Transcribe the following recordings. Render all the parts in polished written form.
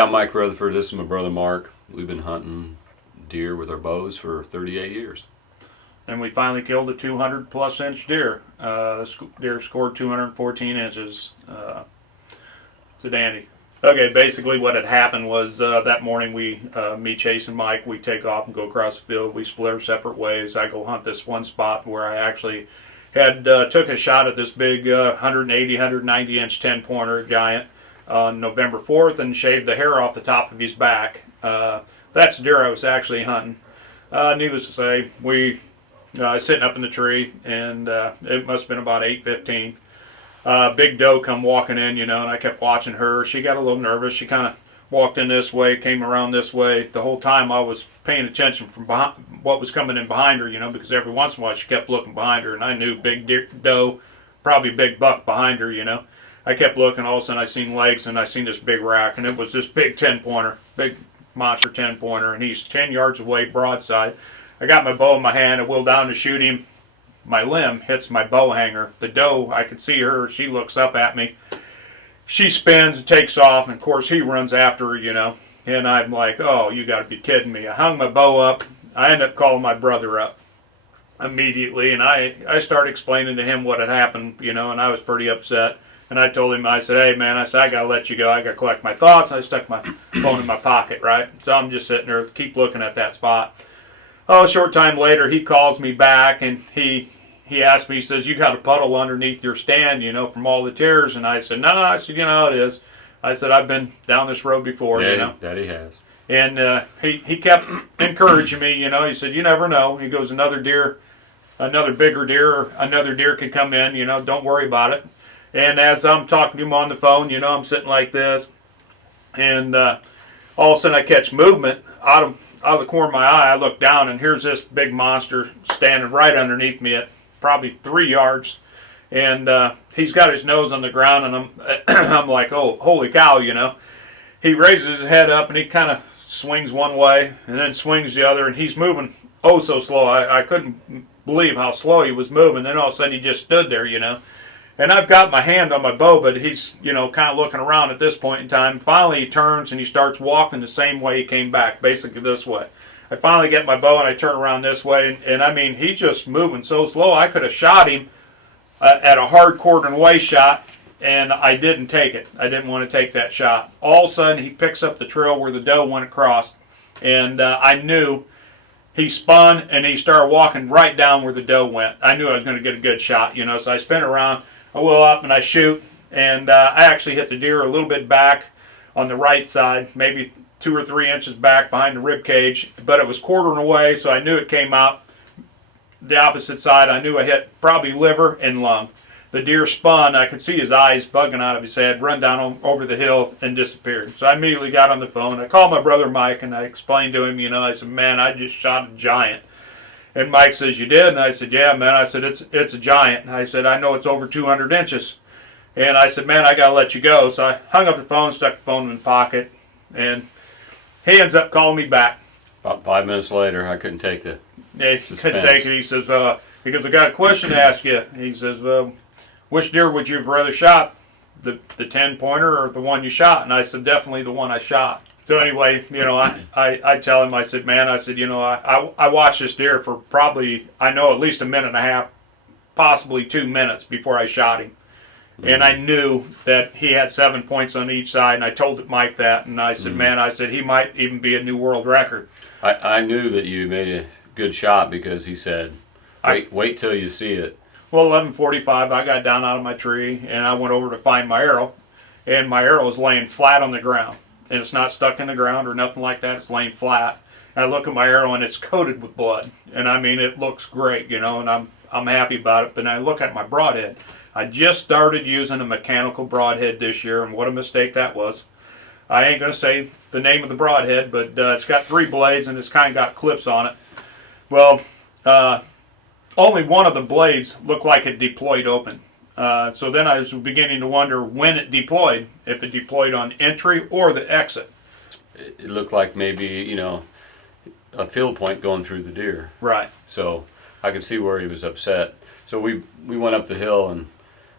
I'm Mike Reatherford. This is my brother Mark. We've been hunting deer with our bows for 38 years. And we finally killed a 200+ inch deer. This deer scored 214 inches. It's a dandy. Okay, basically what had happened was that morning me, Chase, and Mike, we take off and go across the field. We split our separate ways. I go hunt this one spot where I actually had took a shot at this big 180, 190 inch 10-pointer giant on November 4th and shaved the hair off the top of his back. That's the deer I was actually hunting. Needless to say, I was sitting up in the tree, and it must have been about 8:15. Big doe come walking in, and I kept watching her. She got a little nervous. She kind of walked in this way, came around this way. The whole time I was paying attention from behind, what was coming in behind her, because every once in a while she kept looking behind her, and I knew big doe, probably big buck behind her, I kept looking. All of a sudden I seen legs, and I seen this big rack, and it was this big 10-pointer, big monster 10-pointer, and he's 10 yards away broadside. I got my bow in my hand. I wheel down to shoot him. My limb hits my bow hanger. The doe, I could see her. She looks up at me. She spins and takes off, and of course he runs after her, And I'm like, oh, you got to be kidding me. I hung my bow up. I ended up calling my brother up immediately, and I started explaining to him what had happened, and I was pretty upset. And I told him, I said, hey, man, I got to let you go. I got to collect my thoughts. I stuck my phone in my pocket, right? So I'm just sitting there, keep looking at that spot. Oh, a short time later, he calls me back, and he asked me, he says, you got a puddle underneath your stand, from all the tears. And I said, no, I said, how it is. I said, I've been down this road before, That he has. And he kept encouraging me, he said, you never know. He goes, another bigger deer, or another deer could come in, don't worry about it. And as I'm talking to him on the phone, I'm sitting like this, and all of a sudden I catch movement out of the corner of my eye. I look down, and here's this big monster standing right underneath me at probably 3 yards, and he's got his nose on the ground, and I'm like, oh, holy cow, He raises his head up, and he kind of swings one way, and then swings the other, and he's moving oh so slow. I couldn't believe how slow he was moving. Then all of a sudden he just stood there, And I've got my hand on my bow, but he's, kind of looking around at this point in time. Finally, he turns and he starts walking the same way he came back, basically this way. I finally get my bow and I turn around this way, and I mean, he's just moving so slow. I could have shot him at a hard quarter away shot, and I didn't take it. I didn't want to take that shot. All of a sudden, he picks up the trail where the doe went across, and I knew he spun and he started walking right down where the doe went. I knew I was going to get a good shot, so I spin around. I wheel up and I shoot, and I actually hit the deer a little bit back on the right side, maybe 2 or 3 inches back behind the rib cage, but it was quartering away, so I knew it came out the opposite side. I knew I hit probably liver and lung. The deer spun. I could see his eyes bugging out of his head, run down over the hill, and disappeared. So I immediately got on the phone. I called my brother Mike, and I explained to him, I said, man, I just shot a giant. And Mike says, you did? And I said, yeah, man. I said, it's a giant. And I said, I know it's over 200 inches. And I said, man, I got to let you go. So I hung up the phone, stuck the phone in my pocket, and he ends up calling me back. About 5 minutes later, I couldn't take the suspense. Couldn't take it. He says, because I got a question to ask you. He says, which deer would you have rather shot, the 10-pointer or the one you shot? And I said, definitely the one I shot. So anyway, I tell him, I said, man, I said, I watched this deer for probably, I know, at least a minute and a half, possibly 2 minutes before I shot him. Mm-hmm. And I knew that he had 7 points on each side, and I told Mike that, and I said, man, I said, he might even be a new world record. I knew that you made a good shot because he said, wait till you see it. Well, 11:45, I got down out of my tree, and I went over to find my arrow, and my arrow was laying flat on the ground. And it's not stuck in the ground or nothing like that. It's laying flat. And I look at my arrow, and it's coated with blood. And I mean, it looks great, and I'm happy about it. But then I look at my broadhead. I just started using a mechanical broadhead this year, and what a mistake that was. I ain't going to say the name of the broadhead, but it's got 3 blades, and it's kind of got clips on it. Well, only one of the blades looked like it deployed open. So then I was beginning to wonder when it deployed, if it deployed on entry or the exit. It looked like maybe, a field point going through the deer. Right. So I could see where he was upset. So we went up the hill and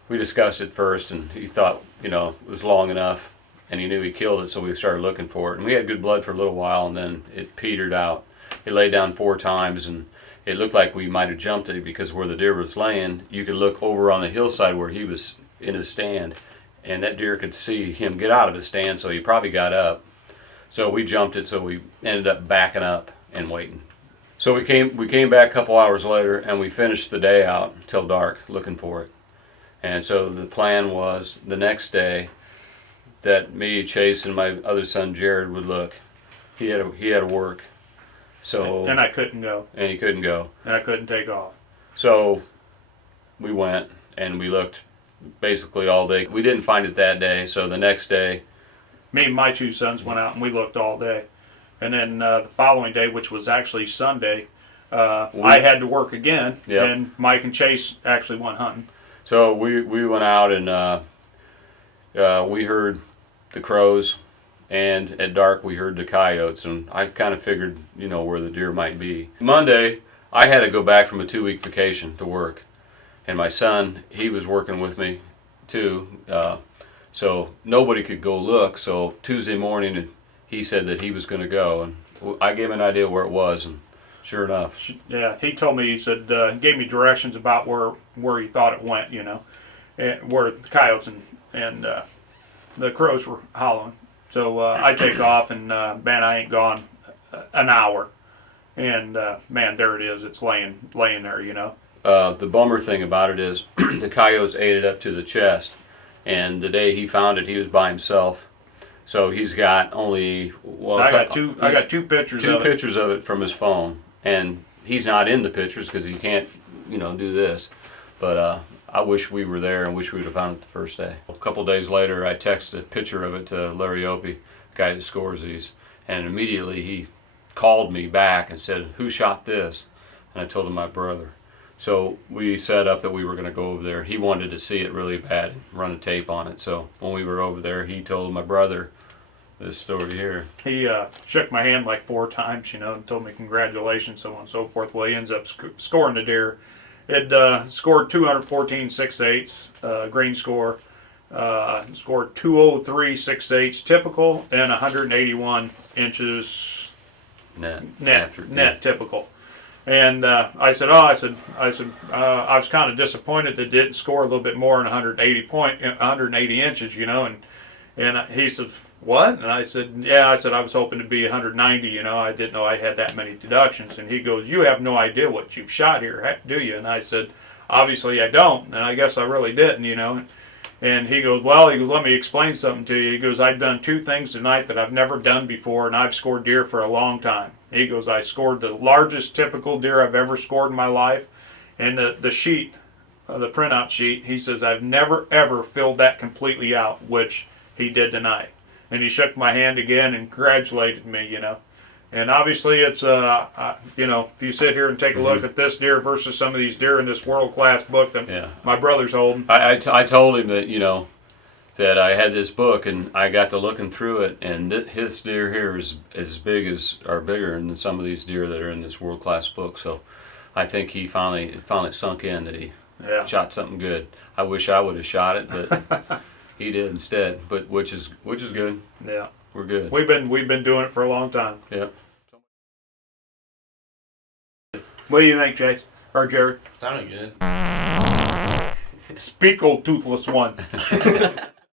we discussed it first, and he thought, it was long enough. and he knew he killed it, so we started looking for it. And we had good blood for a little while, and then it petered out. It laid down 4 times, and it looked like we might have jumped it, because where the deer was laying, you could look over on the hillside where he was in his stand, and that deer could see him get out of his stand, so he probably got up. So we jumped it, so we ended up backing up and waiting. So we came back a couple hours later, and we finished the day out till dark looking for it. And so the plan was the next day that me, Chase, and my other son Jared would look. He had to work, so and I couldn't go, and he couldn't go, and I couldn't take off. So we went and we looked basically all day. We didn't find it that day, so the next day, me and my 2 sons went out and we looked all day. And then the following day, which was actually Sunday, I had to work again, Yep. and Mike and Chase actually went hunting. So we went out and we heard the crows, and at dark we heard the coyotes, and I kind of figured, where the deer might be. Monday, I had to go back from a 2-week vacation to work, and my son, he was working with me too, so nobody could go look. So Tuesday morning, he said that he was going to go, and I gave him an idea where it was, and sure enough. Yeah, he told me, he said, gave me directions about where he thought it went, and where the coyotes and the crows were hollowing. So I take off, and man, I ain't gone an hour, and man, there it is. It's laying there, The bummer thing about it is the coyotes ate it up to the chest, and the day he found it, he was by himself. So he's got only I got two pictures. Two pictures of it from his phone, and he's not in the pictures because he can't, do this. But I wish we were there and wish we would have found it the first day. A couple days later, I texted a picture of it to Larry Opie, the guy that scores these, and immediately he called me back and said, "Who shot this?" And I told him my brother. So we set up that we were going to go over there. He wanted to see it really bad and run a tape on it. So when we were over there, he told my brother this story here. He shook my hand like 4 times, and told me congratulations, so on and so forth. Well, he ends up scoring the deer. It scored 214 6/8, green score. Scored 203 6/8 typical, and 181 inches net typical. And I said, I was kind of disappointed that it didn't score a little bit more than 180 inches, and he said, "What?" And I said, "Yeah." I said, "I was hoping to be 190, I didn't know I had that many deductions." And he goes, "You have no idea what you've shot here, do you?" And I said, "Obviously I don't, and I guess I really didn't, And he goes, "Let me explain something to you." He goes, "I've done 2 things tonight that I've never done before, and I've scored deer for a long time." He goes, "I scored the largest typical deer I've ever scored in my life, and the sheet, the printout sheet," he says, "I've never ever filled that completely out," which he did tonight. And he shook my hand again and congratulated me, And obviously it's, if you sit here and take a look at this deer versus some of these deer in this world-class book that my brother's holding. I told him that, that I had this book, and I got to looking through it, and his deer here is as big as, or bigger than some of these deer that are in this world-class book. So I think it finally sunk in that he shot something good. I wish I would have shot it, but he did instead. But which is good. Yeah, we're good. We've been doing it for a long time. Yeah. What do you think, Chase? Or Jared? Sounded good. Speak, old toothless one.